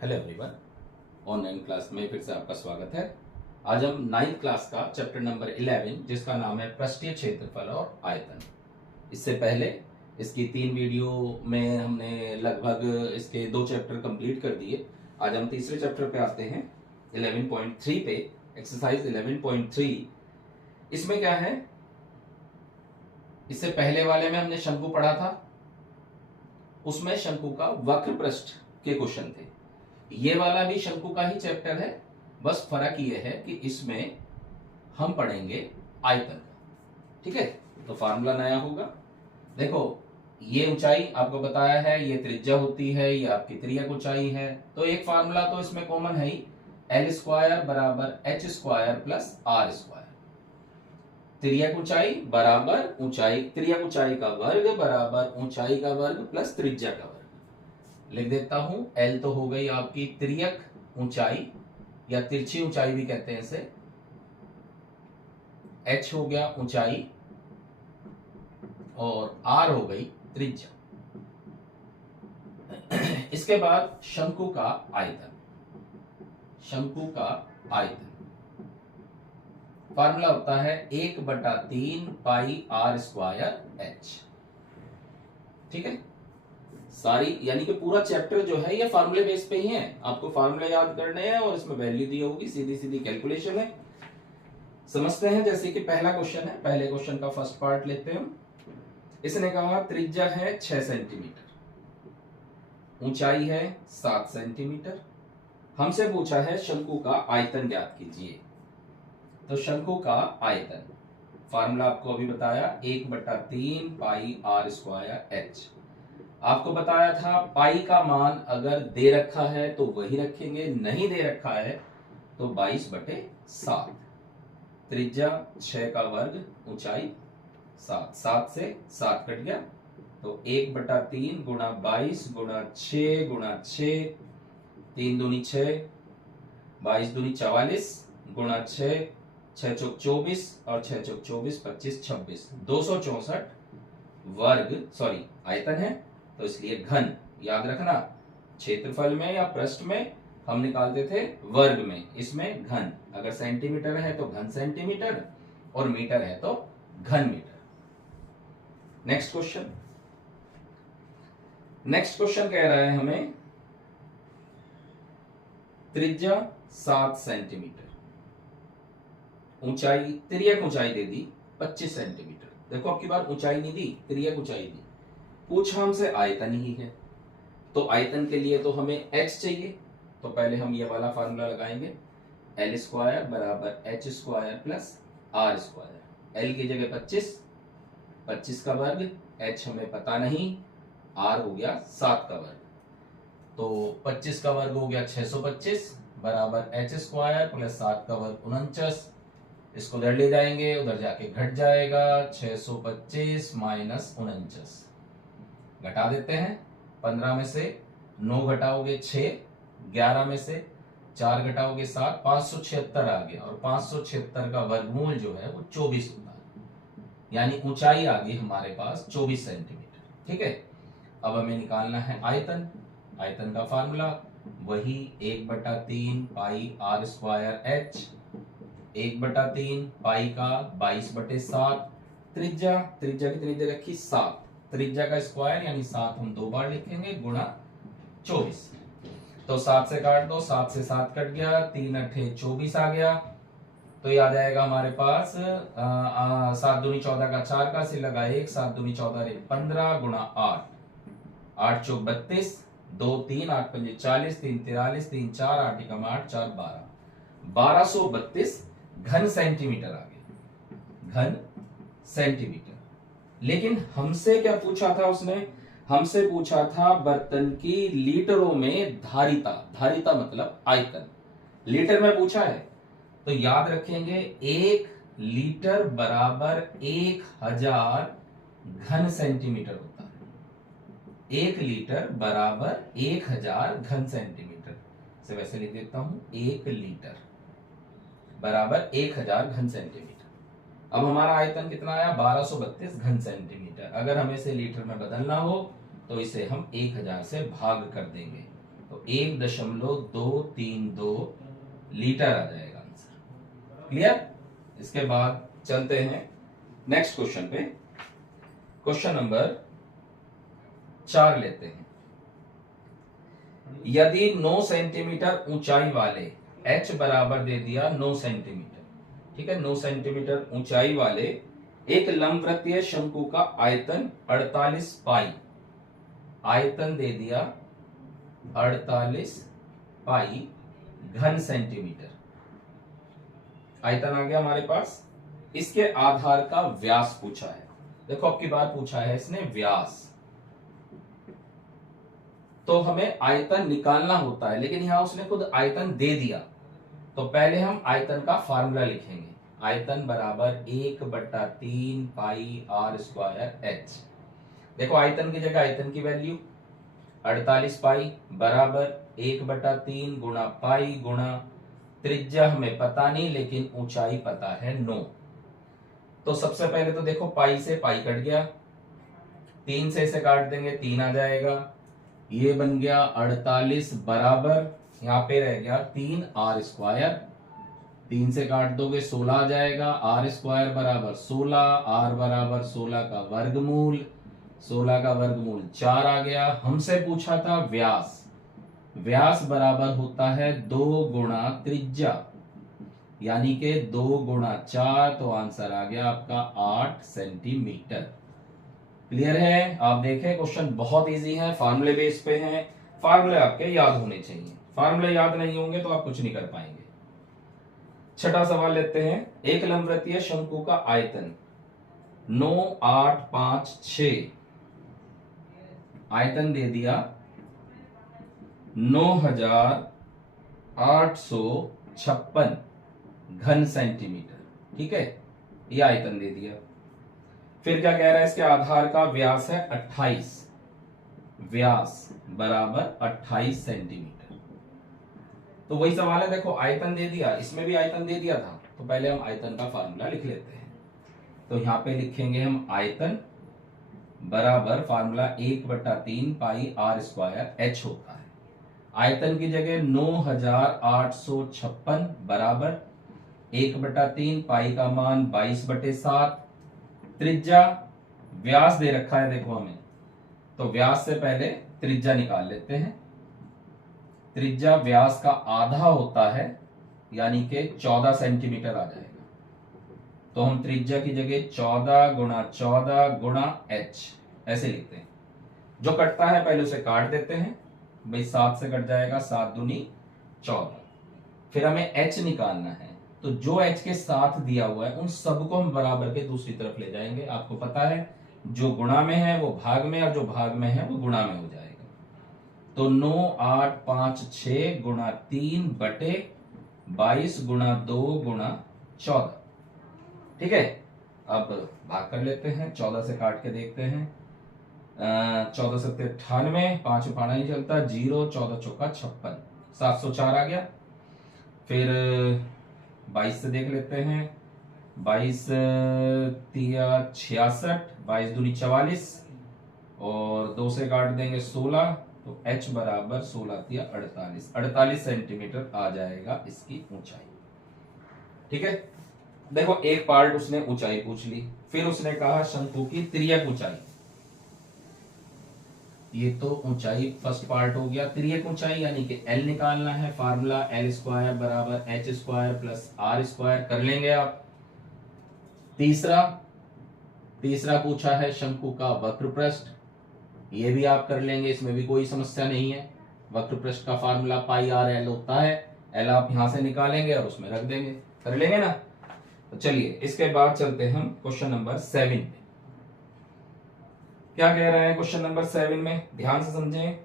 Hello everyone, online class में फिर से आपका स्वागत है। आज हम 9th क्लास का चैप्टर नंबर 11 जिसका नाम है पृष्ठीय क्षेत्रफल और आयतन। इससे पहले इसकी 3 वीडियो में हमने लगभग इसके 2 चैप्टर कंप्लीट कर दिए। आज हम तीसरे चैप्टर पे आते हैं 11.3 पे, एक्सरसाइज 11.3। इसमें क्या है, इससे पहले वाले में हमने शंकु पढ़ा था, उसमें शंकु का वक्र पृष्ठ के क्वेश्चन थे। ये वाला भी शंकु का ही चैप्टर है, बस फर्क ये है कि इसमें हम पढ़ेंगे आयतन का। ठीक है, तो फार्मूला नया होगा। देखो, ये ऊंचाई आपको बताया है, ये त्रिज्या होती है, ये आपकी तिर्यक ऊंचाई है। तो एक फार्मूला तो इसमें कॉमन है ही, एल स्क्वायर बराबर H square plus R square. तिर्यक ऊंचाई बराबर ऊंचाई, तिर्यक ऊंचाई का वर्ग बराबर ऊंचाई का वर्ग प्लस त्रिज्या का वर्ग। लिख देता हूं, L तो हो गई आपकी तिर्यक ऊंचाई या तिरछी ऊंचाई भी कहते हैं इसे, H हो गया ऊंचाई और R हो गई त्रिज्या। इसके बाद शंकु का आयतन। शंकु का आयतन फार्मूला होता है 1/3 पाई आर स्क्वायर एच। ठीक है, सारी यानी कि पूरा चैप्टर जो है ये फार्मूले बेस पे ही है। आपको फार्मूले याद करने हैं और इसमें वैल्यू दी होगी, सीधी सीधी कैलकुलेशन है। समझते हैं, जैसे कि पहला क्वेश्चन है, पहले क्वेश्चन का फर्स्ट पार्ट लेते हैं। इसने कहा त्रिज्या है 6 सेंटीमीटर, ऊंचाई है 7 सेंटीमीटर। हमसे पूछा है शंकु का आयतन ज्ञात कीजिए। तो शंकु का आयतन फार्मूला आपको अभी बताया 1/3 पाई आर स्क्वायर एच। आपको बताया था पाई का मान अगर दे रखा है तो वही रखेंगे, नहीं दे रखा है तो 22/7। त्रिज्या 6 का वर्ग, ऊंचाई 7, 7 से 7 कट गया तो 1/3 गुणा 22 गुणा 6 गुणा 6, 3 दूनी 6, 22 दूनी 44 गुणा 6, 6 चौक 24 और 6 चौक 24, 25 26, 264 वर्ग सॉरी आयतन है, तो इसलिए घन। याद रखना, क्षेत्रफल में या पृष्ठ में हम निकालते थे वर्ग में, इसमें घन। अगर सेंटीमीटर है तो घन सेंटीमीटर और मीटर है तो घन metre. Next question. Next question कह रहा है हमें त्रिज्या 7 सेंटीमीटर, ऊंचाई तिर्यक ऊंचाई दे दी 25 सेंटीमीटर। देखो, अब की बार ऊंचाई नहीं दी, तिर्यक ऊंचाई दी। पूछा हमसे आयतन ही है, तो आयतन के लिए तो हमें h चाहिए। तो पहले हम ये वाला फार्मूला लगाएंगे, एल स्क्वायर बराबर H square plus R square. L की जगह 25, 25 का वर्ग, h हमें पता नहीं, r हो गया 7 का वर्ग। तो 25 का वर्ग हो गया 625 बराबर एच स्क्वायर प्लस 7 का वर्ग 49। इसको उधर ले जाएंगे, उधर जाके घट जाएगा, 625 माइनस 49 घटा देते हैं। 15 में से 9 घटाओगे 6, 11 में से 4 घटाओगे 7, 576 आ गया। और 576 का वर्गमूल जो है वो 24 होता है, यानी ऊंचाई आ गई हमारे पास 24 सेंटीमीटर। ठीक है, अब हमें निकालना है आयतन। आयतन का फार्मूला वही 1/3 पाई आर स्क्वायर एच, 1/3 पाई का 22/7। त्रिज्या, त्रिज्या कितनी दे रखी 7, त्रिज्या का स्क्वायर यानी 7 हम 2 बार लिखेंगे गुणा 24। तो 7 से काट दो, 7 से 7 कट गया, 3 8 24 आ गया। तो ये आ जाएगा हमारे पास 7 दूनी 14 का 4 का सिर लगा 1, 7 दूनी 14 रे 15 गुणा 8, 8 चौक 32, 2 3 8 5 40, 3 43, 3 4 8 एकम 8 4 12, 1232 घन सेंटीमीटर आ गया, घन सेंटीमीटर। लेकिन हमसे क्या पूछा था उसने? हमसे पूछा था बर्तन की लीटरों में धारिता। धारिता मतलब आयतन, लीटर में पूछा है। तो याद रखेंगे 1 लीटर बराबर 1000 घन सेंटीमीटर होता है। 1 लीटर बराबर 1000 घन सेंटीमीटर से वैसे लिख देता हूं, 1 लीटर बराबर 1000 घन सेंटीमीटर। अब हमारा आयतन कितना आया? 1232 घन सेंटीमीटर। अगर हमें इसे लीटर में बदलना हो तो इसे हम 1000 से भाग कर देंगे। तो 1.232 लीटर आ जाएगा आंसर। क्लियर? इसके बाद चलते हैं नेक्स्ट क्वेश्चन पे। क्वेश्चन नंबर 4 लेते हैं। यदि 9 सेंटीमीटर ऊंचाई वाले h बराबर दे दिया 9 सेंटीमीटर, ठीक है, 9 सेंटीमीटर ऊंचाई वाले एक लंबवृत्तीय शंकु का आयतन 48 पाई, आयतन दे दिया 48 पाई घन सेंटीमीटर, आयतन आ गया हमारे पास। इसके आधार का व्यास पूछा है। देखो अब की बार पूछा है इसने व्यास, तो हमें आयतन निकालना होता है, लेकिन यहां उसने खुद आयतन दे दिया, तो पहले हम आयतन का फार्मूला लिखेंगे। आयतन बराबर 1/3 पाई आर स्क्वायर एच। देखो आयतन की जगह आयतन की वैल्यू 48 पाई बराबर 1/3 गुणा पाई गुणा त्रिज्या हमें पता नहीं, लेकिन ऊंचाई पता है 9। तो सबसे पहले तो देखो पाई से पाई कट गया, 3 से इसे काट देंगे 3 आ जाएगा, ये बन गया 48 बराबर यहां पे रह गया 3 आर स्क्वायर, 3 से काट दोगे 16 आ जाएगा, आर स्क्वायर बराबर 16, आर बराबर 16 का वर्गमूल, 16 का वर्गमूल 4 आ गया। हमसे पूछा था व्यास, व्यास बराबर होता है 2 गुणा त्रिज्या, यानी कि 2 गुणा 4, तो आंसर आ गया आपका 8 सेंटीमीटर। क्लियर है? आप देखें क्वेश्चन बहुत इजी है, फार्मूले बेस पे है, फार्मूले आपके याद होने चाहिए, फार्मूले याद नहीं होंगे तो आप कुछ नहीं कर पाएंगे। छठा सवाल लेते हैं। एक लंबवृत्तीय शंकु का आयतन 9, 8, 5, 6, आयतन दे दिया 9856 घन सेंटीमीटर, ठीक है, यह आयतन दे दिया। फिर क्या कह रहा है, इसके आधार का व्यास है 28, व्यास बराबर 28 सेंटीमीटर। तो वही सवाल है, देखो आयतन दे दिया, इसमें भी आयतन दे दिया था, तो पहले हम आयतन का फार्मूला लिख लेते हैं। तो यहां पे लिखेंगे हम आयतन बराबर formula 1/3 pi R square H होता है। आयतन की जगह 9856 बराबर 1/3 पाई का मान 22/7, त्रिज्या व्यास दे रखा है देखो हमें, तो व्यास से पहले त्रिज्या निकाल लेते हैं। त्रिज्या व्यास का आधा होता है, यानी कि 14 सेंटीमीटर आ जाएगा। तो हम त्रिज्या की जगह 14 गुणा 14 गुणा एच ऐसे लिखते हैं। जो कटता है पहले उसे काट देते हैं, भाई 7 से कट जाएगा, 7 दूनी 14। फिर हमें एच निकालना है, तो जो एच के साथ दिया हुआ है उन सबको हम बराबर के दूसरी तरफ ले जाएंगे। आपको पता है जो गुणा में है वो भाग में, और जो भाग में है वो गुणा में हो जाएगा। तो 9, 8, 5, 6 गुणा 3 बटे 22 गुणा 2 गुणा 14, ठीक है। अब भाग कर लेते हैं, 14 से काट के देखते हैं, 14 से 98, 5 उपाड़ा नहीं चलता, 0, 14 चौका 56, 704 आ गया। फिर 22 से देख लेते हैं, 22 तिया 66, 22 दूनी 44, और 2 से काट देंगे 16, तो h बराबर 16 तिया 48 सेंटीमीटर आ जाएगा इसकी ऊंचाई, ठीक है। देखो एक पार्ट उसने ऊंचाई पूछ ली, फिर उसने कहा शंकु की तिर्यक ऊंचाई। ये तो ऊंचाई फर्स्ट पार्ट हो गया। तिर्यक ऊंचाई यानी कि L निकालना है, फार्मूला L स्क्वायर बराबर H square plus R square कर लेंगे आप। तीसरा पूछा है शंकु का वक्र पृष्ठ, ये भी आप कर लेंगे, इसमें भी कोई समस्या नहीं है। वक्र पृष्ठ का फार्मूला पाई आर एल होता है, एल आप यहां से निकालेंगे और उसमें रख देंगे, कर लेंगे ना। तो चलिए इसके बाद चलते हैं हम क्वेश्चन नंबर 7 पे। क्या कह रहा है क्वेश्चन नंबर 7 में, ध्यान से समझें।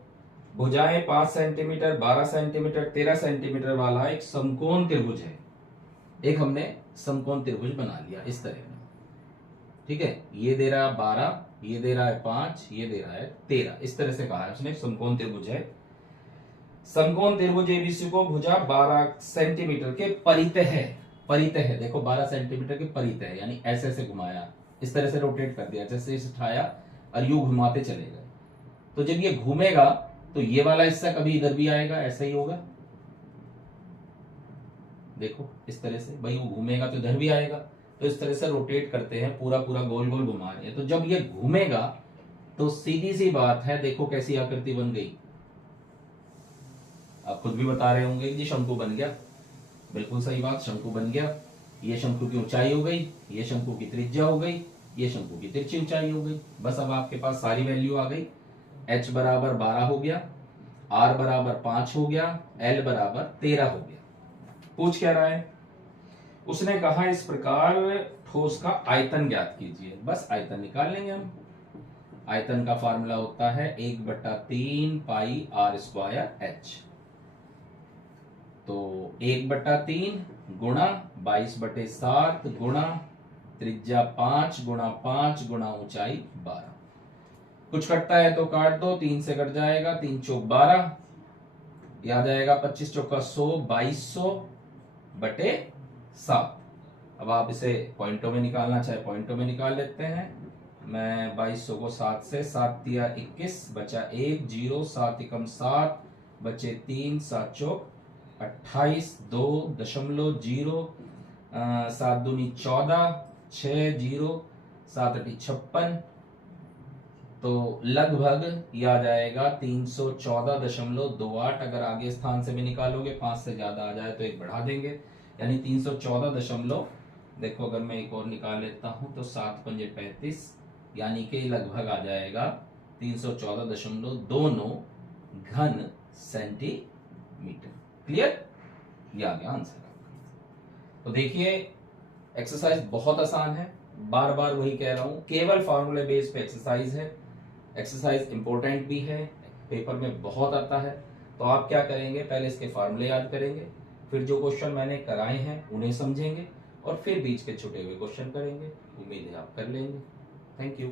भुजाएं 5 सेंटीमीटर, 12 सेंटीमीटर, 13 सेंटीमीटर वाला एक समकोण त्रिभुज है। एक हमने समकोण त्रिभुज बना लिया इस तरह का, ठीक है। ये दे रहा है 12, ये दे रहा है 5, ये दे रहा है 13, इस तरह से कहा है उसने समकोण त्रिभुज है। समकोण त्रिभुज एबीसी को भुजा 12 सेंटीमीटर के परितः है, परितः है, देखो 12 सेंटीमीटर के परितः है, यानी ऐसे ऐसे घुमाया, इस तरह से रोटेट कर दिया, जैसे इसे उठाया और यूं घुमाते चले गए। तो जब ये घूमेगा तो ये वाला हिस्सा कभी इधर भी आएगा, ऐसा ही होगा, देखो इस तरह से, भाई वो घूमेगा तो इधर भी आएगा, तो इस तरह से रोटेट करते हैं, पूरा पूरा गोल गोल घुमा रहे हैं। तो जब ये घूमेगा तो सीधी सी बात है, देखो कैसी आकृति बन गई, आप खुद भी बता रहे होंगे कि शंकु बन गया, बिल्कुल सही बात, शंकु बन गया। ये शंकु की ऊंचाई हो गई, ये शंकु की त्रिज्या हो गई, ये शंकु की तिरछी ऊंचाई हो गई। बस अब आपके पास सारी वैल्यू आ गई। h बराबर 12 हो गया, r बराबर 5 हो गया, l बराबर 13 हो गया। पूछ क्या रहा है, उसने कहा इस प्रकार ठोस का आयतन ज्ञात कीजिए। बस आयतन निकाल लेंगे हम। आयतन का फार्मूला होता है 1/3 पाई r स्क्वायर h। तो 1/3 गुणा 22/7 गुणा त्रिज्या 5 गुणा 5 गुणा ऊंचाई 12। कुछ कटता है तो काट दो, 3 से कट जाएगा, 3 चौक 12, याद आएगा 25 चौका 100, 2200/7। अब आप इसे पॉइंटों में निकालना चाहे पॉइंटों में निकाल लेते हैं। मैं 2200 को 7 से, 7 तिया 21 बचा 1 0, 7 एकम 7 बचे 3, 7 चौक 28, 2.0, 7 दूनी 14, 6 0, 7 अठी 56, तो लगभग यह आ जाएगा 314.28। अगर आगे स्थान से भी निकालोगे 5 से ज्यादा आ जाए तो एक बढ़ा देंगे, यानी 314 देखो अगर मैं एक और निकाल लेता हूं तो 7 पंजे 35, यानी कि लगभग आ जाएगा 314.29 घन सेंटीमीटर। क्लियर, ये आ गया आंसर। तो देखिए एक्सरसाइज बहुत आसान है, बार बार वही कह रहा हूं, केवल फॉर्मूले बेस पे एक्सरसाइज है। एक्सरसाइज इंपॉर्टेंट भी है, पेपर में बहुत आता है। तो आप क्या करेंगे, पहले इसके फार्मूले याद करेंगे, फिर जो क्वेश्चन मैंने कराए हैं उन्हें समझेंगे, और फिर बीच के छुटे हुए क्वेश्चन करेंगे। उम्मीद है आप कर लेंगे। Thank you.